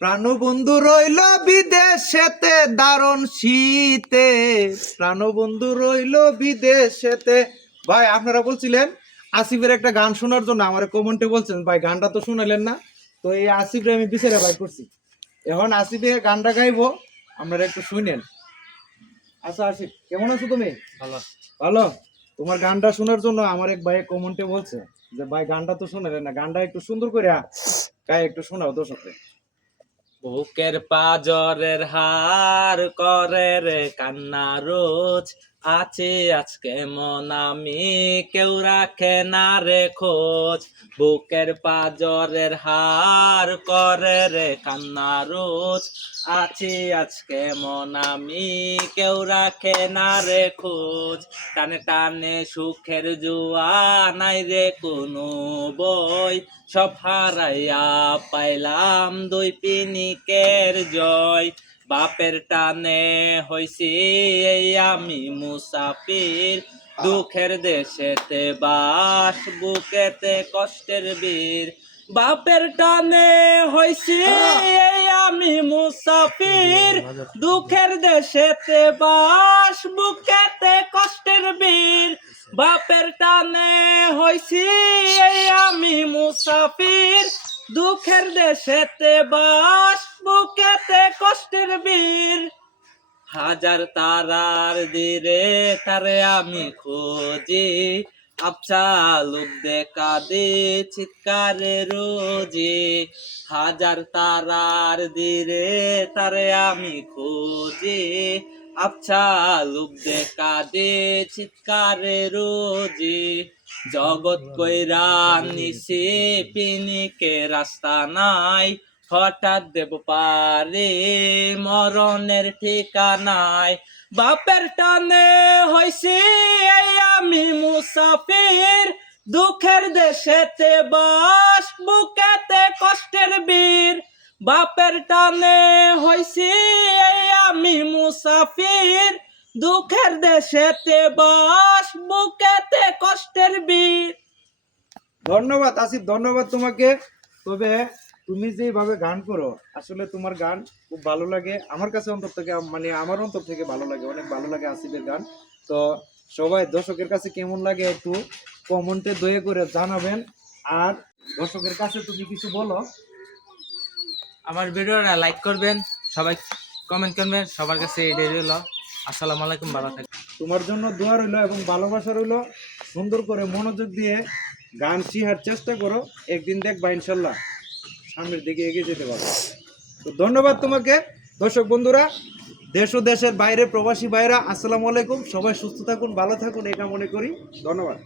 প্রাণবন্ধু রইল বিদেশেতে দারুণ শীতে। প্রাণবন্ধু রইল বিদেশেতে। ভাই আপনারা বলছিলেন আসিফের একটা গান শোনার জন্য আমার কমেন্টে বলছেন ভাই গানটা তো শুনালেন না। তো এই আসিফরে আমি বিচারে ভাই করছি। এখন আসিফে গানটা গাইবো আপনারা একটু শুনেন। আচ্ছা আসিফ কেমন আছো তুমি? ভালো। ভালো? তোমার গানটা শোনার জন্য আমার এক ভাই কমেন্টে বলছে যে ভাই গানটা তো শোনালেন না গানটা একটু সুন্দর করে গায়ে একটু শোনাও দর্শককে বুকের পাজরের হার করে রে কান্না রোজ। আছে আজকে মন আমি কেউ রাখে না রে খোঁজ। বুকের পাজরের হার করে রে কান্না রোজ। আছে আজকে মন আমি কেউ রাখে না রে খোঁজ। টানে টানে সুখের জুয়া নাই রে কোনো বই। সব হারাইয়া পাইলাম দুই পিনিকের জয়। বাপের টানে হইছি আমি মুসাফির। দুঃখের দেশেতে বাস, বুকেতে কষ্টের বীর। বাপের টানে হইছি আমি মুসাফির। দুঃখের দেশেতে বাস, বুকেতে কষ্টের বীর। বাপের টানে হইছি এই আমি মুসাফির। দুঃখের দেশেতে বাস বুকেতে কষ্টের বীর। হাজার তারার দিরে তারে আমি খুঁজি। আবছা লোক দেখা দে চিৎকারে রোজি। হাজার তারার দিরে তারে আমি খুঁজি। আবছা লোক দেখা দে চিৎকারে রোজি। জগৎ কইরা নিশে পিনিকে রাস্তা নাই। হঠাৎ দেব পারে মরণের ঠিকানায় বাপের টানে এই আমি মুসাফির। দুঃখের দেশেতে বাস, বুকেতে কষ্টের বীর। বাপের টানে এই আমি মুসাফির। দুঃখের দেশেতে বাস, বুকেতে কষ্টের বীর। ধন্যবাদ, আসিফ, ধন্যবাদ তোমাকে। তবে তুমি যেভাবে গান করো আসলে তোমার গান খুব ভালো লাগে। আমার কাছে অন্তর থেকে মানে আমার অন্তর থেকে ভালো লাগে অনেক ভালো লাগে আসিফের গান। তো সবাই দর্শকের কাছে কেমন লাগে একটু কমেন্টে দয়া করে জানাবেন। আর দর্শকের কাছে তুমি কিছু বলো। আমার ভিডিওটা লাইক করবেন সবাই কমেন্ট করবেন সবার কাছে এটাই রইল। আসসালামু আলাইকুম ভালো থাকবেন। তোমার জন্য দোয়া রইল এবং ভালোবাসা রইল। সুন্দর করে মনোযোগ দিয়ে গান শিহার চেষ্টা করো। একদিন দেখবা ইনশাল্লাহ। সামনের দিকে এগিয়ে যেতে পারব। তো ধন্যবাদ তোমাকে। দর্শক বন্ধুরা, দেশ ও দেশের বাইরে প্রবাসী ভাইরা আসসালামু আলাইকুম। সবাই সুস্থ থাকুন, ভালো থাকুন এটা মনে করি। ধন্যবাদ।